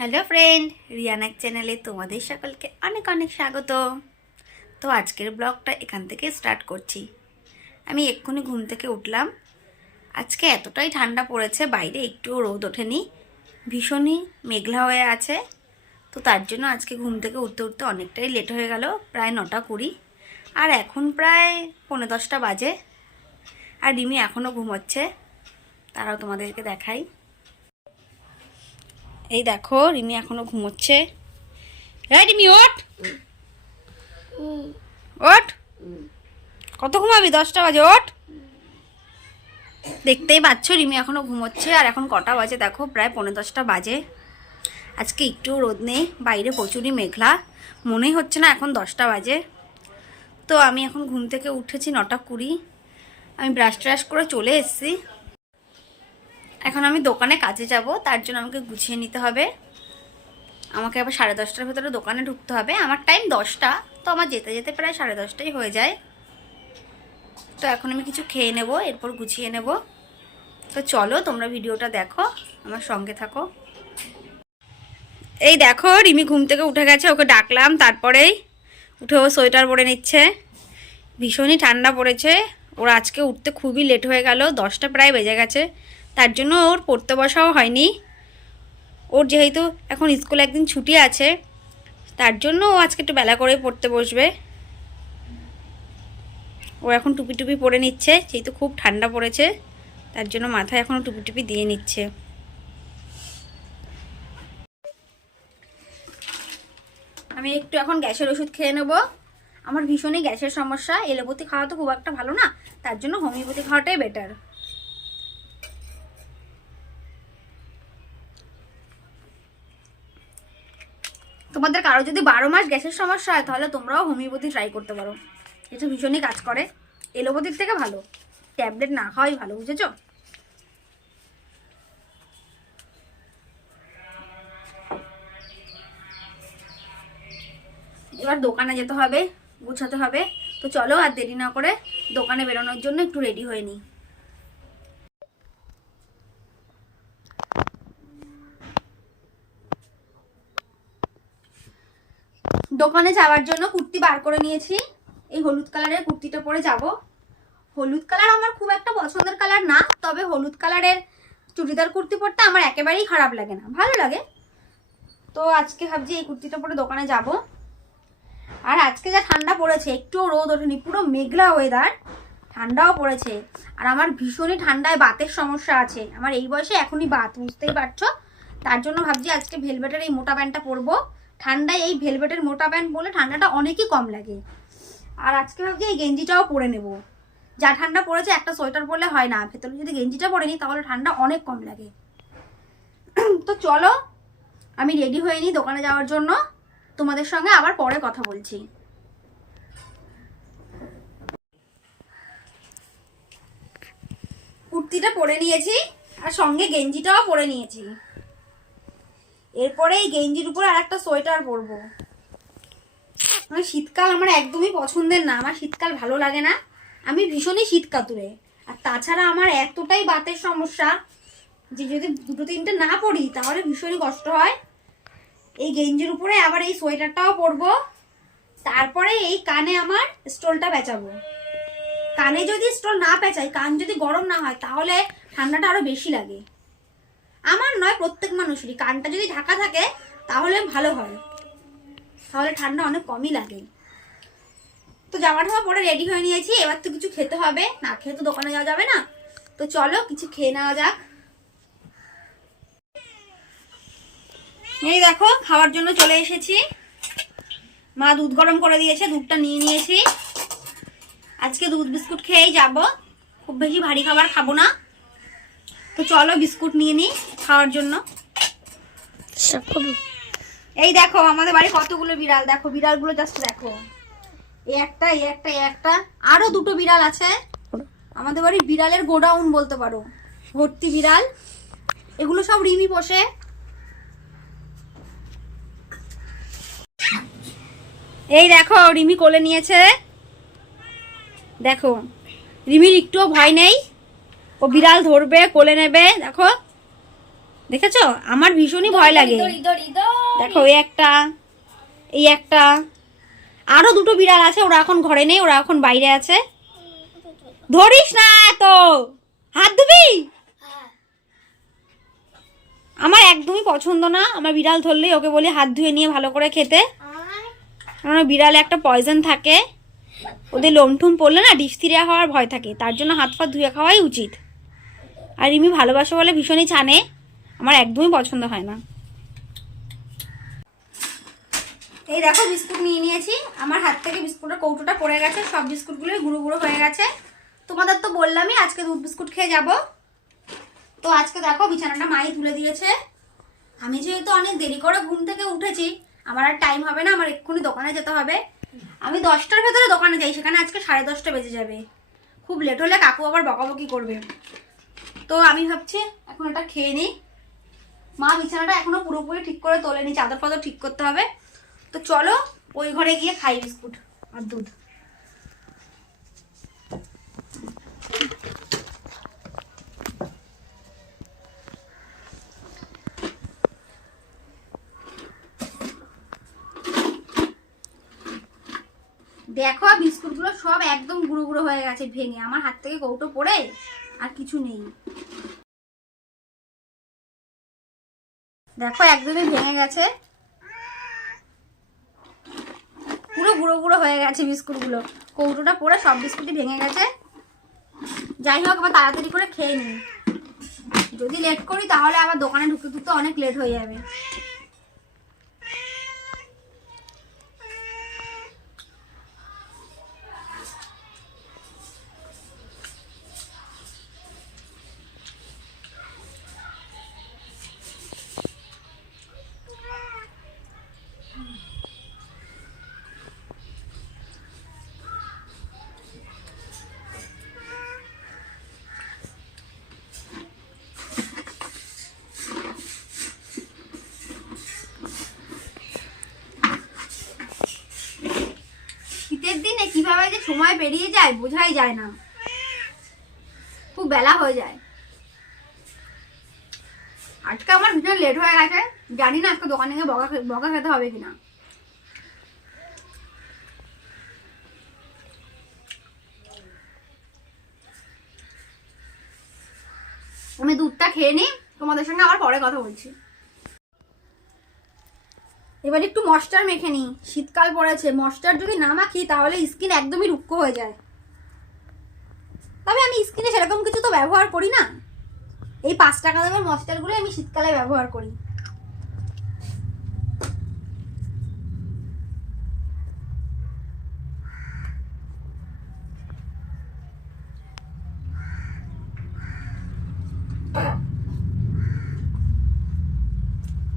Hello friend, রিয়ানাক চ্যানেলে তোমাদের সকলকে অনেক অনেক স্বাগত। তো আজকের ব্লগটা এখান থেকে স্টার্ট করছি। আমি এক্ষুনি ঘুম থেকে উঠলাম। আজকে এতটাই ঠান্ডা পড়েছে, বাইরে একটুও রোদ ওঠেনি, ভীষণই মেঘলা হয়ে আছে। তো তার জন্য আজকে ঘুম থেকে উঠতে উঠতে অনেকটাই লেট হয়ে গেল, প্রায় 9:20। আর এখন প্রায় 9:45 বাজে, আর রিমি এখনও ঘুমোচ্ছে। তারাও তোমাদেরকে দেখাই। এই দেখো, রিমি এখনো ঘুমোচ্ছে। রিমি ওঠ ওঠ, কত ঘুমাবি? 10টা বাজে, ওঠ। দেখতেই পাচ্ছ রিমি এখনো ঘুমোচ্ছে। আর এখন কটা বাজে দেখো, প্রায় 9:45 বাজে। আজকে একটু রোদ নেই, বাইরে প্রচুরই মেঘলা, মনেই হচ্ছে না এখন 10টা বাজে। তো আমি এখন ঘুম থেকে উঠেছি 9:20। আমি ব্রাশ ট্রাশ করে চলে এসেছি। এখন আমি দোকানে কাজে যাব, তার জন্য আমাকে গুছিয়ে নিতে হবে। আমাকে আবার 10:30টার ভেতরে দোকানে ঢুকতে হবে। আমার টাইম 10টা, তো আমার যেতে যেতে প্রায় 10:30টাই হয়ে যায়। তো এখন আমি কিছু খেয়ে নেব, এরপর গুছিয়ে নেব। তো চলো তোমরা ভিডিওটা দেখো, আমার সঙ্গে থাকো। এই দেখো, রিমি ঘুম থেকে উঠে গেছে, ওকে ডাকলাম, তারপরেই উঠে ও সোয়েটার পরে নিচ্ছে। ভীষণই ঠান্ডা পড়েছে। ওর আজকে উঠতে খুবই লেট হয়ে গেল, 10টা প্রায় বেজে গেছে। তার জন্য ওর পড়তে বসাও হয়নি। ওর যেহেতু এখন স্কুলে একদিন ছুটি আছে, তার জন্য ও আজকে একটু বেলা করে পড়তে বসবে। ও এখন টুপি টুপি পরে নিচ্ছে, যেহেতু খুব ঠান্ডা পড়েছে, তার জন্য মাথায় এখনও টুপি টুপি দিয়ে নিচ্ছে। আমি একটু এখন গ্যাসের ওষুধ খেয়ে নেব। আমার ভীষণই গ্যাসের সমস্যা, এলোপ্যাথি খাওয়া তো খুব একটা ভালো না, তার জন্য হোমিওপ্যাথি খাওয়াটাই বেটার। তোমাদের কারো যদি 12 মাস গ্যাসের সমস্যা হয়, তাহলে তোমরাও হোমিওপ্যাথি ট্রাই করতে পারো। এটা ভীষণই কাজ করে, এলোপ্যাথির থেকে ভালো। ট্যাবলেট না খাওয়াই ভালো, বুঝেছো? এবার দোকানে যেতে হবে, গুছাতে হবে। তো চলো আর দেরি না করে দোকানে বেরোনোর জন্য একটু রেডি হয়ে নিই। দোকানে যাওয়ার জন্য কুর্তি বার করে নিয়েছি। এই হলুদ কালারের কুর্তিটা পরে যাব। হলুদ কালার আমার খুব একটা পছন্দের কালার না, তবে হলুদ কালারের চুড়িদার কুর্তি পরতে আমার একেবারেই খারাপ লাগে না, ভালো লাগে। তো আজকে ভাবছি এই কুর্তিটা পরে দোকানে যাব। আর আজকে যা ঠান্ডা পড়েছে, একটুও রোদ ওঠেনি, পুরো মেঘলা ওয়েদার, ঠান্ডাও পড়েছে। আর আমার ভীষণই ঠান্ডায় বাতের সমস্যা আছে। আমার এই বয়সে এখনই বাত, বুঝতেই পারছো। তার জন্য ভাবছি আজকে ভেলভেটের এই মোটা প্যান্টটা পরবো। ঠান্ডায় এই ভেলভেটের মোটা প্যান্ট বলে ঠান্ডাটা অনেকই কম লাগে। আর আজকে ভাবছি এই গেঞ্জিটাও পরে নেব। যা ঠান্ডা পড়েছে, একটা সোয়েটার পরলে হয় না, ভেতরে যদি গেঞ্জিটা পরে নিই তাহলে ঠান্ডা অনেক কম লাগে। তো চলো আমি রেডি হয়ে নিই দোকানে যাওয়ার জন্য, তোমাদের সঙ্গে আবার পরে কথা বলছি। কুর্তিটা পরে নিয়েছি, আর সঙ্গে গেঞ্জিটাও পরে নিয়েছি। এরপরে এই গেঞ্জির উপর আর একটা সোয়েটার পরবো। মানে শীতকাল আমার একদমই পছন্দের না, আমার শীতকাল ভালো লাগে না, আমি ভীষণই শীত কাতুরে। আর তাছাড়া আমার এতটাই বাতের সমস্যা যে যদি 2-3টে না পরি তাহলে ভীষণই কষ্ট হয়। এই গেঞ্জির উপরে আবার এই সোয়েটারটাও পরবো। তারপরে এই কানে আমার স্টোলটা পেঁচাবো। কানে যদি স্টোল না পেঁচাই, কান যদি গরম না হয়, তাহলে ঠান্ডাটা আরো বেশি লাগে। আমার নয়, প্রত্যেক মানুষেরই কানটা যদি ঢাকা থাকে তাহলে ভালো হয়, তাহলে ঠান্ডা অনেক কমই লাগে। তো জামা টামা পরে রেডি হয়ে নিয়েছি, এবার তো কিছু খেতে হবে, না খেয়ে তো দোকানে যাওয়া যাবে না। তো চলো কিছু খেয়ে নেওয়া যাক। এই দেখো, খাওয়ার জন্য চলে এসেছি। মা দুধ গরম করে দিয়েছে, দুধটা নিয়ে নিয়েছি। আজকে দুধ বিস্কুট খেয়েই যাব, খুব বেশি ভারী খাবার খাবো না। তো চলো বিস্কুট নিয়ে নিই খাওয়ার জন্য। এই দেখো আমাদের বাড়ি কতগুলো বিড়াল, দেখো বিড়ালগুলো জাস্ট দেখো, এই একটা, এই একটা, এই একটা, আরো 2টো বিড়াল আছে। আমাদের বাড়ি বিড়ালের গোডাউন বলতে পারো, ভর্তি বিড়াল। এগুলো সব রিমি পোষে। এই দেখো রিমি কোলে নিয়েছে, দেখো রিমির একটুও ভয় নেই, ও বিড়াল ধরবে, কোলে নেবে। দেখো দেখেছো আমার ভীষণই ভয় লাগে। দেখো এই একটা আরো দুটো বিড়াল আছে, ওরা এখন ঘরে নেই, ওরা এখন বাইরে আছে। ধরিস না তো, হাত ধুবি। আমার একদমই পছন্দ না, আমার বিড়াল ধরলেই ওকে বলি হাত ধুয়ে নিয়ে ভালো করে খেতে, কারণ বিড়ালে একটা পয়জন থাকে, ওদের লোমঠুম পড়লে না ডিফথেরিয়া হওয়ার ভয় থাকে, তার জন্য হাত পা ধুয়ে খাওয়াই উচিত। আর রিমি ভালোবাসো বলে ভীষণই ছানে, আমার একদমই পছন্দ হয় না। এই দেখো বিস্কুট নিয়ে নিয়েছি, আমার হাত থেকে বিস্কুটের কৌটোটা পড়ে গেছে, সব বিস্কুটগুলোই গুঁড়ো গুঁড়ো হয়ে গেছে। তোমাদের তো বললামই আজকে দুধ বিস্কুট খেয়ে যাব। তো আজকে দেখো বিছানাটা মাই তুলে দিয়েছে। আমি যেহেতু অনেক দেরি করে ঘুম থেকে উঠেছি, আমার আর টাইম হবে না, আমার এক্ষুনি দোকানে যেতে হবে। আমি 10টার ভেতরে দোকানে যাই, সেখানে আজকে 10:30 বেজে যাবে। খুব লেট হলে কাকু আবার বকাবকি করবে। তো আমি ভাবছি এখন এটা খেয়ে নিই। মা বিছানাটা এখনো পুরোপুরি ঠিক করে তোলেনি, চাদর ফাদর ঠিক করতে হবে। তো চলো ওই ঘরে গিয়ে খাই বিস্কুট আর দুধ। দেখো বিস্কুটগুলো সব একদম গুঁড়ো গুঁড়ো হয়ে গেছে ভেঙে, আমার হাত থেকে কৌটো পড়ে আর কিছু নেই। দেখো একদমই ভেঙে গেছে, পুরো গুঁড়ো গুঁড়ো হয়ে গেছে বিস্কুটগুলো, কৌটোটা পড়ে সব বিস্কুটই ভেঙে গেছে। যাই হোক আবার তাড়াতাড়ি করে খেয়ে নিই, যদি লেট করি তাহলে আবার দোকানে ঢুকতে ঢুকতে অনেক লেট হয়ে যাবে। শীতের দিনে কিভাবে যে সময় পেরিয়ে যায় বোঝাই যায় না, খুব বেলা হয়ে যায়। আজকে আমার ভীষণ লেট হয়ে গেছে, জানি না আজকে দোকানে গিয়ে বকা খেতে হবে কিনা। আমি দুধটা খেয়ে নিই, তোমাদের সঙ্গে আবার পরে কথা বলছি। এবার একটু ময়েশ্চার মেখে নিই, শীতকাল পড়েছে, ময়েশ্চার যদি না মাখি তাহলে স্কিন একদমই রুক্ষ হয়ে যায়। তবে আমি স্কিনে সেরকম কিছু তো ব্যবহার করি না, এই 5 টাকা দামের ময়েশ্চারগুলো আমি শীতকালে ব্যবহার করি।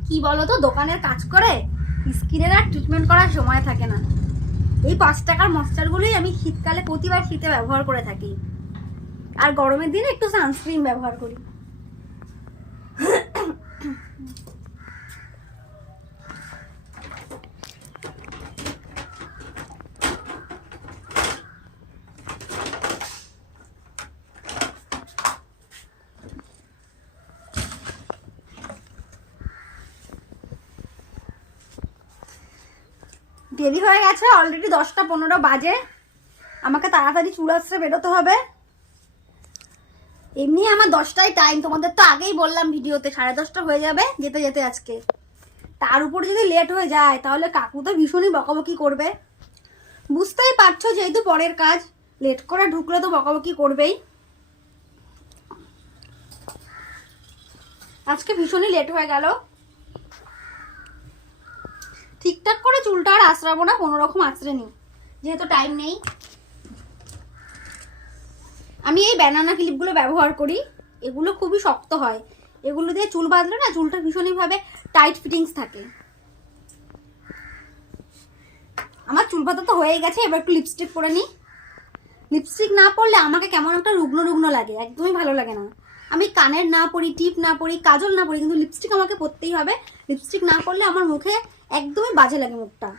কি বলতো, দোকানের কাজ করে স্কিনের আর ট্রিটমেন্ট করার সময় থাকে না। এই 5 টাকার ময়েশ্চারগুলোই আমি শীতকালে প্রতিবার শীতে ব্যবহার করে থাকি, আর গরমের দিনে একটু সানস্ক্রিন ব্যবহার করি। দেরি হয়ে গেছে, অলরেডি 10টা 15 বাজে, আমাকে তাড়াতাড়ি চুল আঁচড়ে বেরোতে হবে। এমনি আমার 10টায় টাইম, তোমাদের তো আগেই বললাম ভিডিওতে 10:30 হয়ে যাবে যেতে যেতে আজকে। তার উপর যদি লেট হয়ে যায় তাহলে কাকু তো ভীষণই বকাবকি করবে। বুঝতেই পারছো যেহেতু পরের কাজ, লেট করে ঢুকলে তো বকাবকি করবেই। আজকে ভীষণই লেট হয়ে গেল, ঠিকঠাক করে চুলটা আর আঁচড়াবো না, কোনো রকম আঁচড়ে নিই যেহেতু টাইম নেই। আমি এই ব্যানানা ক্লিপগুলো ব্যবহার করি, এগুলো খুবই শক্ত হয়, এগুলো দিয়ে চুল বাঁধলে না চুলটা ভীষণইভাবে টাইট ফিটিংস থাকে। আমার চুল বাঁধা তো হয়ে গেছে, এবার একটু লিপস্টিক পরে নিই। লিপস্টিক না পরলে আমাকে কেমন একটা রুগ্ন রুগ্ন লাগে, একদমই ভালো লাগে না। আমি কানের না পরি, টিপ না পরি, কাজল না পরি, কিন্তু লিপস্টিক আমাকে পরতেই হবে। লিপস্টিক না পরলে আমার মুখে একদমই বাজে লাগে, মুখটা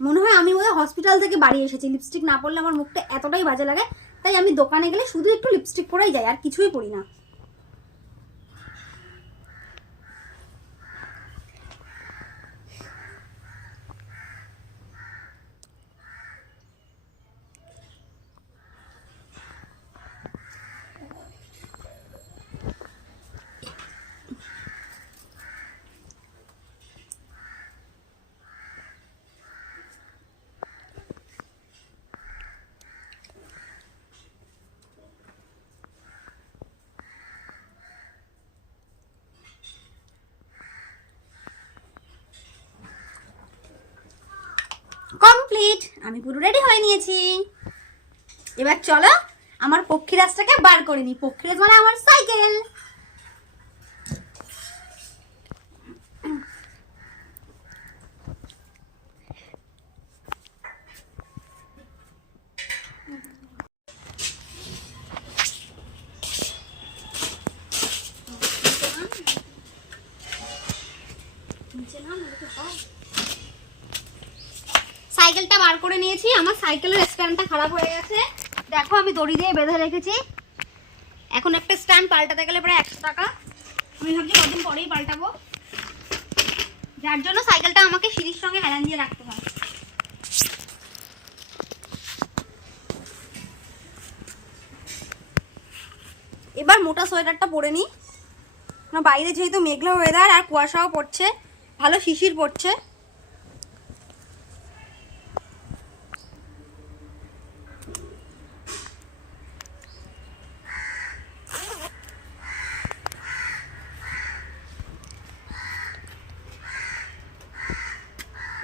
মনে হয় আমি বোধহয় হসপিটাল থেকে বাড়ি এসেছি। লিপস্টিক না পরলে আমার মুখটা এতটাই বাজে লাগে, তাই আমি দোকানে গেলে শুধু একটু লিপস্টিক পরেই যাই, আর কিছুই পরি না। কমপ্লিট, আমি পুরো রেডি হয়ে নিয়েছি। এবার চলো আমার পক্ষীরাজটাকে বার করে নি। পক্ষীরাজ মানে আমার সাইকেল। সাইকেলটা বার করে নিয়েছি। আমার সাইকেলের স্ট্যান্ডটা খারাপ হয়ে গেছে, দেখো আমি দড়ি দিয়ে বেঁধে রেখেছি। এখন একটা স্ট্যান্ড পাল্টাতে গেলে প্রায় 100 টাকা। আমি ভাবছি কদিন পরেই পাল্টাবো, যার জন্য সাইকেলটা আমাকে সিঁড়ির সঙ্গে হেলান দিয়ে রাখতে হয়। এবার মোটা সোয়েটারটা পরে নিই, বাইরে যেহেতু মেঘলা ওয়েদার আর কুয়াশাও পড়ছে, ভালো শিশির পড়ছে।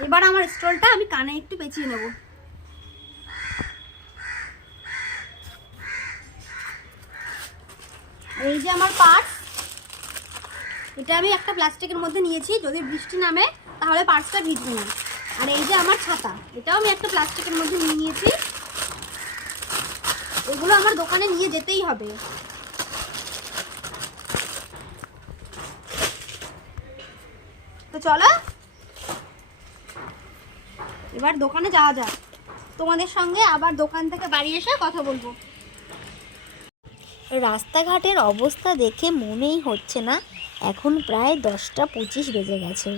এবার আমার স্টোলটা আমি কানে একটু পেঁচিয়ে নেব। এই যে আমার পার্স, এটা আমি একটা প্লাস্টিকের মধ্যে নিয়েছি, যদি বৃষ্টি নামে তাহলে পার্সটা ভিজবে না। আর এই যে আমার ছাতা, এটাও আমি একটা প্লাস্টিকের মধ্যে নিয়ে নিয়েছি। এগুলো আমার দোকানে নিয়ে যেতেই হবে। তো চলো এবার দোকানে যাওয়া যাক, তোমাদের সঙ্গে আবার দোকান থেকে বাড়ি এসে কথা বলবো। রাস্তাঘাটের অবস্থা দেখে মনেই হচ্ছে না এখন প্রায় 10টা 25 বেজে গেছে।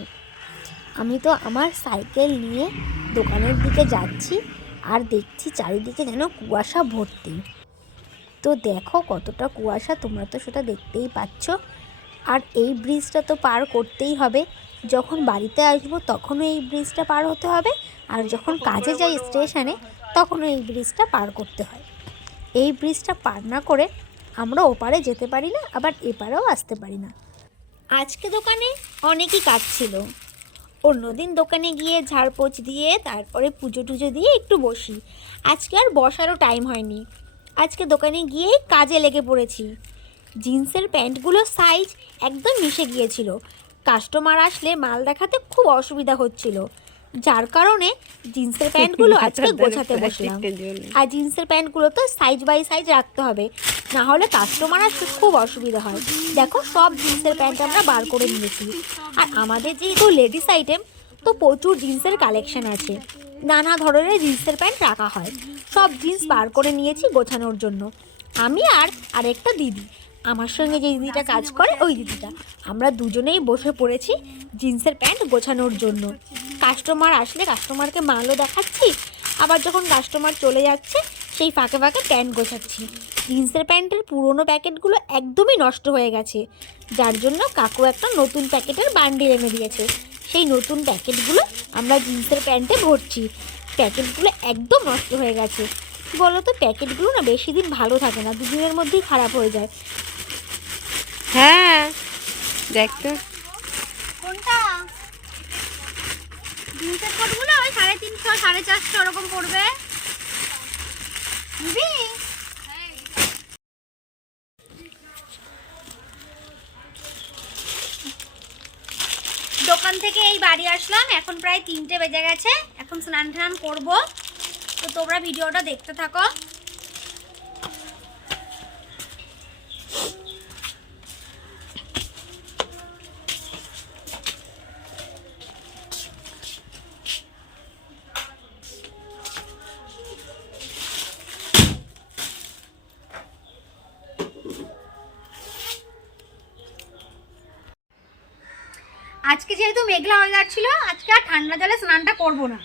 আমি তো আমার সাইকেল নিয়ে দোকানের দিকে যাচ্ছি আর দেখছি চারিদিকে যেন কুয়াশা ভর্তি। তো দেখো কতটা কুয়াশা, তোমরা তো সেটা দেখতেই পাচ্ছ। আর এই ব্রিজটা তো পার করতেই হবে, যখন বাড়িতে আসবো তখনও এই ব্রিজটা পার হতে হবে, আর যখন কাজে যাই স্টেশনে তখনও এই ব্রিজটা পার করতে হয়। এই ব্রিজটা পার না করে আমরা ওপারে যেতে পারি না, আবার এপারেও আসতে পারি না। আজকে দোকানে অনেকই কাজ ছিল, অন্যদিন দোকানে গিয়ে ঝাড়পোছ দিয়ে তারপরে পুজো টুজো দিয়ে একটু বসি। আজকে আর বসারও টাইম হয়নি, আজকে দোকানে গিয়েই কাজে লেগে পড়েছি। জিন্সের প্যান্টগুলোর সাইজ একদম মিশে গিয়েছিল, কাস্টমার আসলে মাল দেখাতে খুব অসুবিধা হচ্ছিল, যার কারণে জিন্সের প্যান্টগুলো আজকে গোছাতে বসলাম। আর জিন্সের প্যান্টগুলো তো সাইজ বাই সাইজ রাখতে হবে, না হলে কাস্টমার আসতে খুব অসুবিধা হয়। দেখো সব জিন্সের প্যান্ট আমরা বার করে নিয়েছি। আর আমাদের যেহেতু লেডিস আইটেম, তো প্রচুর জিন্সের কালেকশন আছে, নানা ধরনের জিন্সের প্যান্ট রাখা হয়। সব জিন্স বার করে নিয়েছি গোছানোর জন্য। আমি আর আরেকটা দিদি, আমার সঙ্গে যে দিদিটা কাজ করে ওই দিদিটা, আমরা দুজনেই বসে পড়েছি জিন্সের প্যান্ট গোছানোর জন্য। কাস্টমার আসলে কাস্টমারকে মালও দেখাচ্ছি, আবার যখন কাস্টমার চলে যাচ্ছে সেই ফাঁকে ফাঁকে প্যান্ট গোছাচ্ছি। জিন্সের প্যান্টের পুরনো প্যাকেটগুলো একদমই নষ্ট হয়ে গেছে, যার জন্য কাকু একটা নতুন প্যাকেটের বান্ডিল এনে দিয়েছে। সেই নতুন প্যাকেটগুলো আমরা জিন্সের প্যান্টে ভরছি। প্যাকেটগুলো একদম নষ্ট হয়ে গেছে। কী বলো তো, প্যাকেটগুলো না বেশি দিন ভালো থাকে না, দুদিনের মধ্যেই খারাপ হয়ে যায়। হ্যাঁ দেখতো কোনটা জিন্সের কোটগুলো ওই 350 450 ওরকম পড়বে। নিবি? দোকান থেকে এই বাড়ি আসলাম, এখন প্রায় 3টে বেজে গেছে। এখন স্নান টান করবো, তো তোমরা ভিডিওটা দেখতে থাকো। আজকে যেহেতু মেঘলা ওয়েদার ছিল, আজকে আর ঠান্ডা জলে স্নানটা করবো না।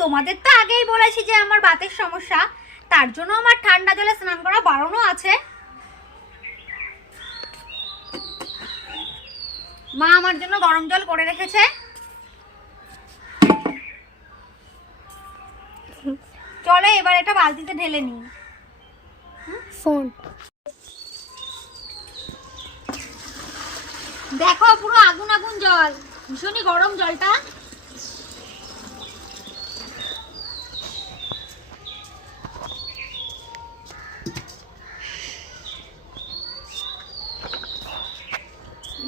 তোমাদের তো আগেই বলেছি যে আমার বাতের সমস্যা, তার জন্য আমার ঠান্ডা জলে স্নান করা বারণও আছে। মা আমার জন্য গরম জল করে রেখেছে। চলো এবার এটা বালতিতে ঢেলে নিই। ফোন দেখো পুরো আগুন আগুন জল, ভীষণই গরম জলটা।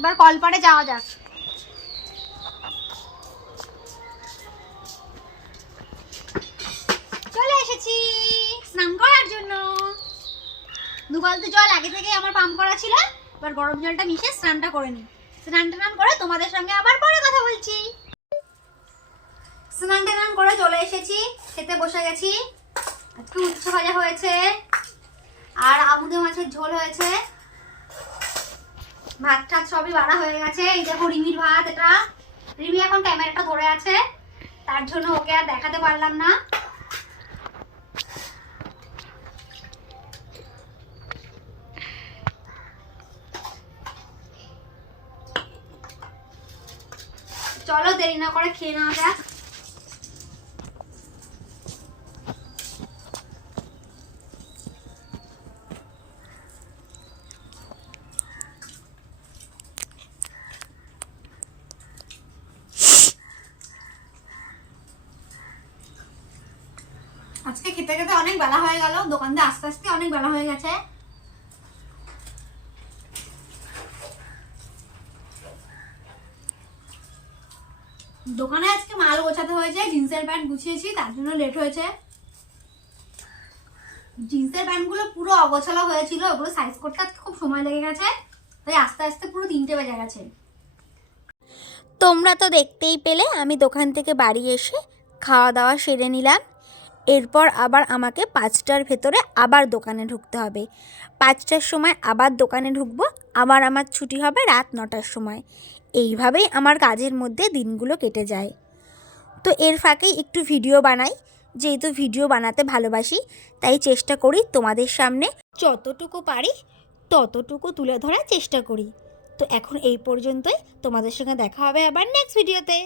এবার কলপাড়ে যাওয়া যাক। চলে এসেছি স্নান করার জন্য। দু বালতি জল আগে থেকে আমার পাম্প করা ছিল, এবার গরম জলটা মিশিয়ে স্নানটা করে নিই। স্নান টান করে তোমাদের সঙ্গে আবার পরে কথা বলছি। স্নান টান করে চলে এসেছি, খেতে বসে গেছি। আজকে উচ্ছে ভাজা হয়েছে আর আমুদে মাছের ঝোল হয়েছে, ভাত টাত সবই বাড়া হয়ে গেছে। এই দেখো রিমির ভাত, এটা রিমি এখন ক্যামেরাটা ধরে আছে, তার জন্য ওকে আর দেখাতে পারলাম না। চলো দেরি না করে খেয়ে নেওয়া যাক। আজকে খেতে খেতে অনেক বেলা হয়ে গেল, দোকান দিয়ে আস্তে আস্তে অনেক বেলা হয়ে গেছে। দোকানে আজকে মাল গোছাতে হয়েছে, জিন্সের প্যান্ট গুছিয়েছি তার জন্য লেট হয়েছে। জিন্সের প্যান্ট গুলো পুরো অগোছালো হয়েছিল, ওগুলো সাইজ করতে আজকে খুব সময় লেগে গেছে, তাই আস্তে আস্তে পুরো 3টে বেজে গেছে। তোমরা তো দেখতেই পেলে আমি দোকান থেকে বাড়ি এসে খাওয়া দাওয়া সেরে নিলাম। এরপর আবার আমাকে 5টার ভেতরে আবার দোকানে ঢুকতে হবে। 5টার সময় আবার দোকানে ঢুকবো, আবার আমার ছুটি হবে রাত 9টার সময়। এইভাবেই আমার কাজের মধ্যে দিনগুলো কেটে যায়। তো এর ফাঁকেই একটু ভিডিও বানাই, যেহেতু ভিডিও বানাতে ভালোবাসি তাই চেষ্টা করি তোমাদের সামনে যতটুকু পারি ততটুকু তুলে ধরার চেষ্টা করি। তো এখন এই পর্যন্তই, তোমাদের সঙ্গে দেখা হবে আবার নেক্সট ভিডিওতে।